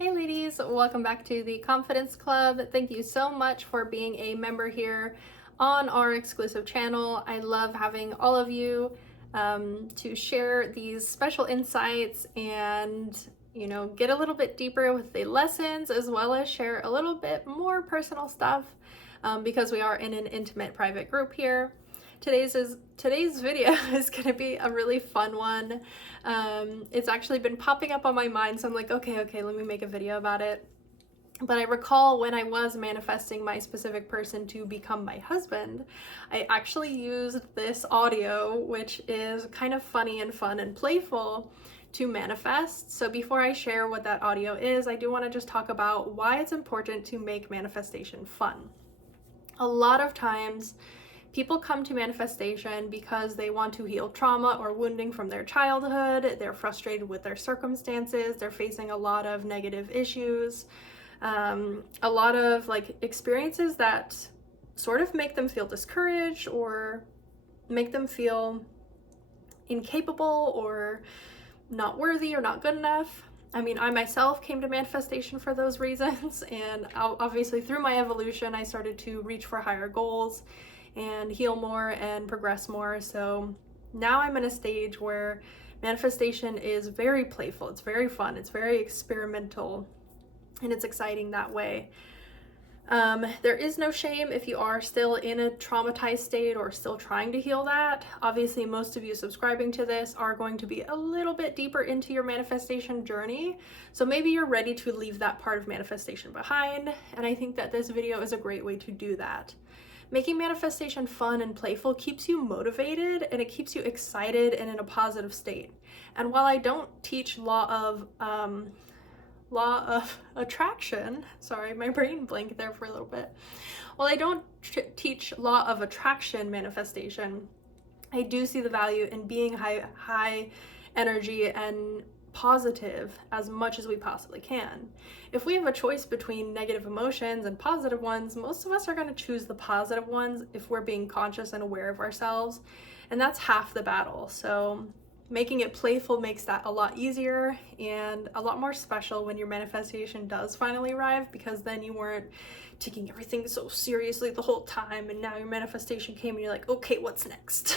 Hey ladies, welcome back to the Confidence Club. Thank you so much for being a member here on our exclusive channel. I love having all of you to share these special insights and, get a little bit deeper with the lessons, as well as share a little bit more personal stuff because we are in an intimate private group here. Today's video is going to be a really fun one. It's actually been popping up on my mind, so I'm like, okay, let me make a video about it. But I recall when I was manifesting my specific person to become my husband, I actually used this audio, which is kind of funny and fun and playful, to manifest. So before I share what that audio is, I do want to just talk about why it's important to make manifestation fun. A lot of times, people come to manifestation because they want to heal trauma or wounding from their childhood. They're frustrated with their circumstances. They're facing a lot of negative issues, a lot of experiences that sort of make them feel discouraged or make them feel incapable or not worthy or not good enough. I mean, I myself came to manifestation for those reasons, and obviously through my evolution, I started to reach for higher goals and heal more and progress more. So now I'm in a stage where manifestation is very playful, it's very fun, it's very experimental, and it's exciting that way. There is no shame if you are still in a traumatized state or still trying to heal that. Obviously, most of you subscribing to this are going to be a little bit deeper into your manifestation journey. So maybe you're ready to leave that part of manifestation behind. And I think that this video is a great way to do that. Making manifestation fun and playful keeps you motivated and it keeps you excited and in a positive state. And while I don't teach law of attraction, sorry, my brain blanked there for a little bit. While I don't teach law of attraction manifestation, I do see the value in being high energy and positive as much as we possibly can. If we have a choice between negative emotions and positive ones, most of us are going to choose the positive ones if we're being conscious and aware of ourselves, and that's half the battle. So making it playful makes that a lot easier and a lot more special when your manifestation does finally arrive, because then you weren't taking everything so seriously the whole time, and now your manifestation came and you're like, okay, what's next?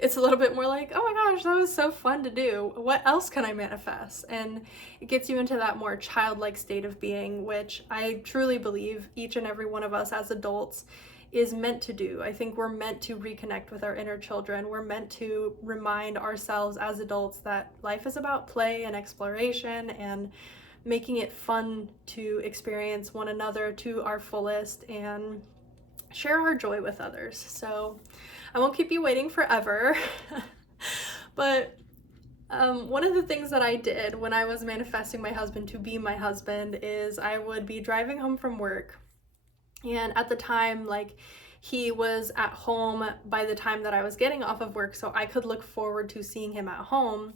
It's a little bit more like, oh my gosh, that was so fun to do. What else can I manifest? And it gets you into that more childlike state of being, which I truly believe each and every one of us as adults is meant to do. I think we're meant to reconnect with our inner children. We're meant to remind ourselves as adults that life is about play and exploration and making it fun to experience one another to our fullest and share our joy with others. So I won't keep you waiting forever, but one of the things that I did when I was manifesting my husband to be my husband is I would be driving home from work, and at the time, he was at home by the time that I was getting off of work, so I could look forward to seeing him at home,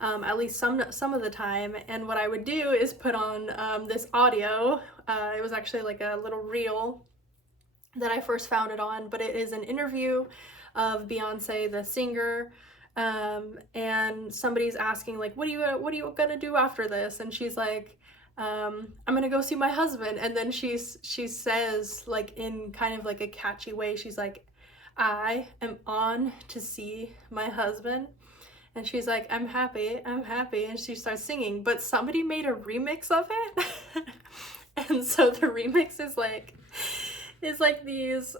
at least some of the time. And what I would do is put on this audio. It was actually like a little reel that I first found it on, but it is an interview of Beyonce, the singer, and somebody's asking what are you gonna do after this? And she's like, I'm gonna go see my husband. And then she says, in kind of a catchy way, she's like, I am on to see my husband. And she's like, I'm happy, and she starts singing, but somebody made a remix of it. And so the remix is these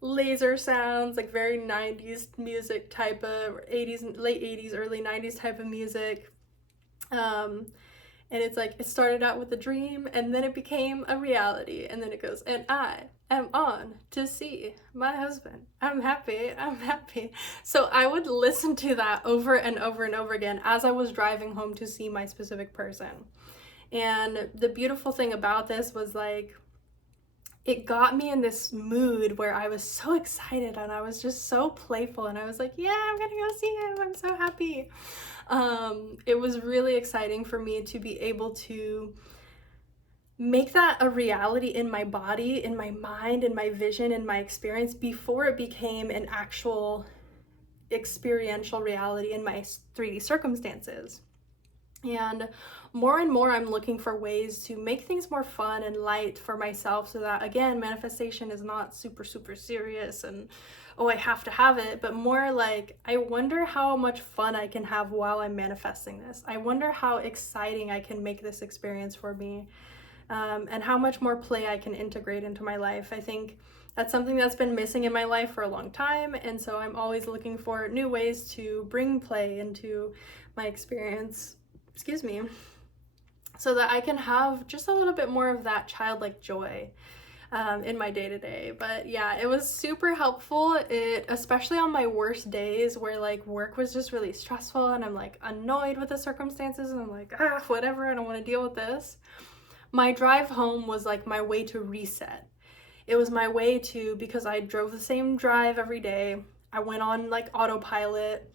laser sounds, very 90s music type of 80s, late 80s, early 90s type of music. And it's it started out with a dream and then it became a reality, and then it goes, and I am on to see my husband. I'm happy. So I would listen to that over and over and over again as I was driving home to see my specific person. And the beautiful thing about this was it got me in this mood where I was so excited and I was just so playful, and I was like, yeah, I'm gonna go see him. I'm so happy. It was really exciting for me to be able to make that a reality in my body, in my mind, in my vision, in my experience, before it became an actual experiential reality in my 3D circumstances. And more I'm looking for ways to make things more fun and light for myself, so that, again, manifestation is not super serious and, oh, I have to have it, but more like, I wonder how much fun I can have while I'm manifesting this. I wonder how exciting I can make this experience for me, and how much more play I can integrate into my life. I think that's something that's been missing in my life for a long time, and so I'm always looking for new ways to bring play into my experience, excuse me, so that I can have just a little bit more of that childlike joy in my day-to-day. But yeah, it was super helpful, especially on my worst days where like work was just really stressful and I'm like annoyed with the circumstances and I'm like, whatever, I don't want to deal with this. My drive home was like my way to reset. It was my way to, because I drove the same drive every day, I went on like autopilot,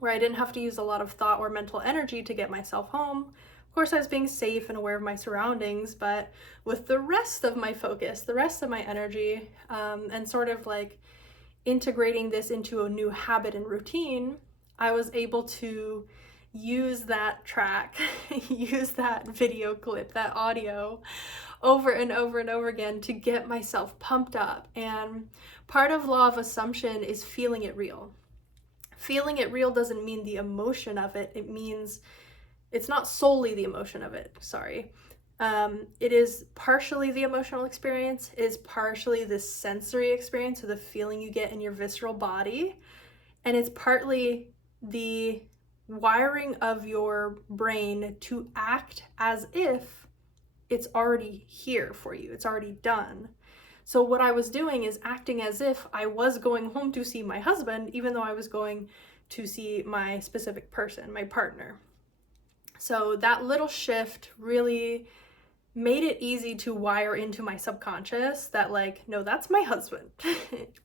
where I didn't have to use a lot of thought or mental energy to get myself home. Of course, I was being safe and aware of my surroundings, but with the rest of my focus, the rest of my energy, and sort of like integrating this into a new habit and routine, I was able to use that track, use that video clip, that audio over and over and over again to get myself pumped up. And part of law of assumption is feeling it real. Feeling it real doesn't mean the emotion of it. It means it's not solely the emotion of it, sorry. It is partially the emotional experience, it is partially the sensory experience, so the feeling you get in your visceral body, and it's partly the wiring of your brain to act as if it's already here for you, it's already done. So what I was doing is acting as if I was going home to see my husband, even though I was going to see my specific person, my partner. So that little shift really made it easy to wire into my subconscious that like, no, that's my husband.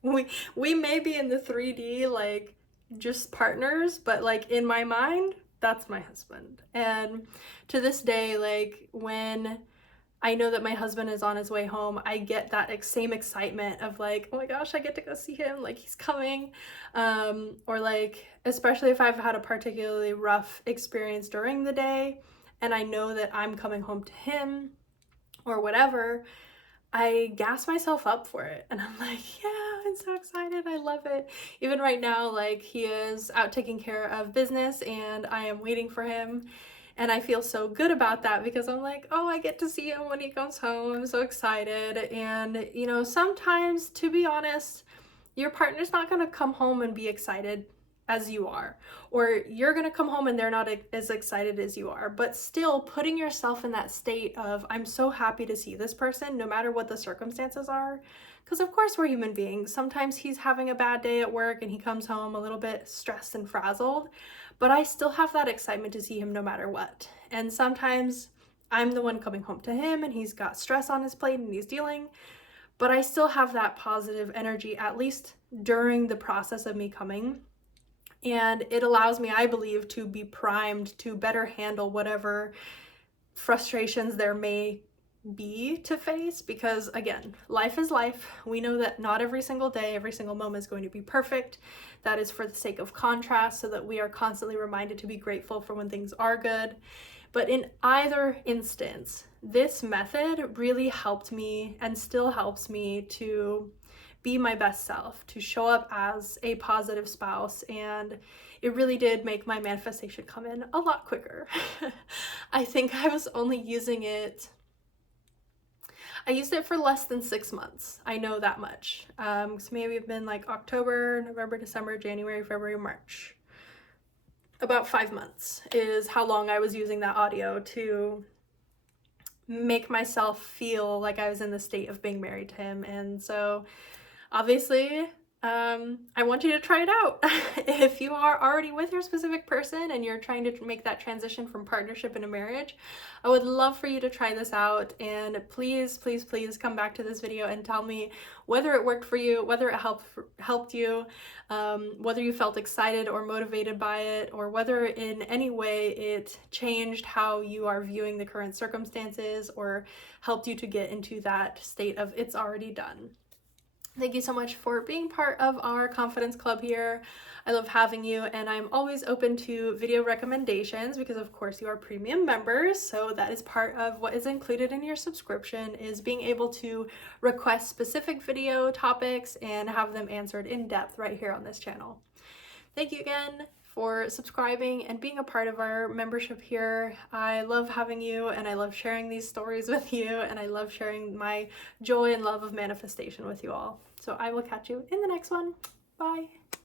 we may be in the 3D, like just partners, but like in my mind, that's my husband. And to this day, like when I know that my husband is on his way home, I get that same excitement of like, oh my gosh, I get to go see him, like he's coming. Or like, especially if I've had a particularly rough experience during the day and I know that I'm coming home to him or whatever, I gas myself up for it. And I'm like, yeah, I'm so excited. I love it. Even right now, like he is out taking care of business and I am waiting for him. And I feel so good about that because I'm like, oh, I get to see him when he comes home. I'm so excited. And, you know, sometimes, to be honest, your partner's not going to come home and be excited as you are. Or you're going to come home and they're not as excited as you are. But still putting yourself in that state of, I'm so happy to see this person, no matter what the circumstances are. Because of course we're human beings. Sometimes he's having a bad day at work and he comes home a little bit stressed and frazzled. But I still have that excitement to see him no matter what. And sometimes I'm the one coming home to him and he's got stress on his plate and he's dealing, but I still have that positive energy, at least during the process of me coming. And it allows me, I believe, to be primed to better handle whatever frustrations there may be to face, because again, life is life. We know that not every single day, every single moment is going to be perfect. That is for the sake of contrast, so that we are constantly reminded to be grateful for when things are good. But in either instance, this method really helped me and still helps me to be my best self, to show up as a positive spouse, and it really did make my manifestation come in a lot quicker. I think I was only using it, I used it for less than 6 months. I know that much. So maybe it's been like October, November, December, January, February, March. About 5 months is how long I was using that audio to make myself feel like I was in the state of being married to him. And so obviously, I want you to try it out. If you are already with your specific person and you're trying to make that transition from partnership into marriage, I would love for you to try this out. And please, please, please come back to this video and tell me whether it worked for you, whether it helped you, whether you felt excited or motivated by it, or whether in any way it changed how you are viewing the current circumstances or helped you to get into that state of it's already done. Thank you so much for being part of our confidence club here. I love having you, and I'm always open to video recommendations because of course you are premium members, so that is part of what is included in your subscription, is being able to request specific video topics and have them answered in depth right here on this channel. Thank you again for subscribing and being a part of our membership here. I love having you, and I love sharing these stories with you, and I love sharing my joy and love of manifestation with you all. So I will catch you in the next one. Bye.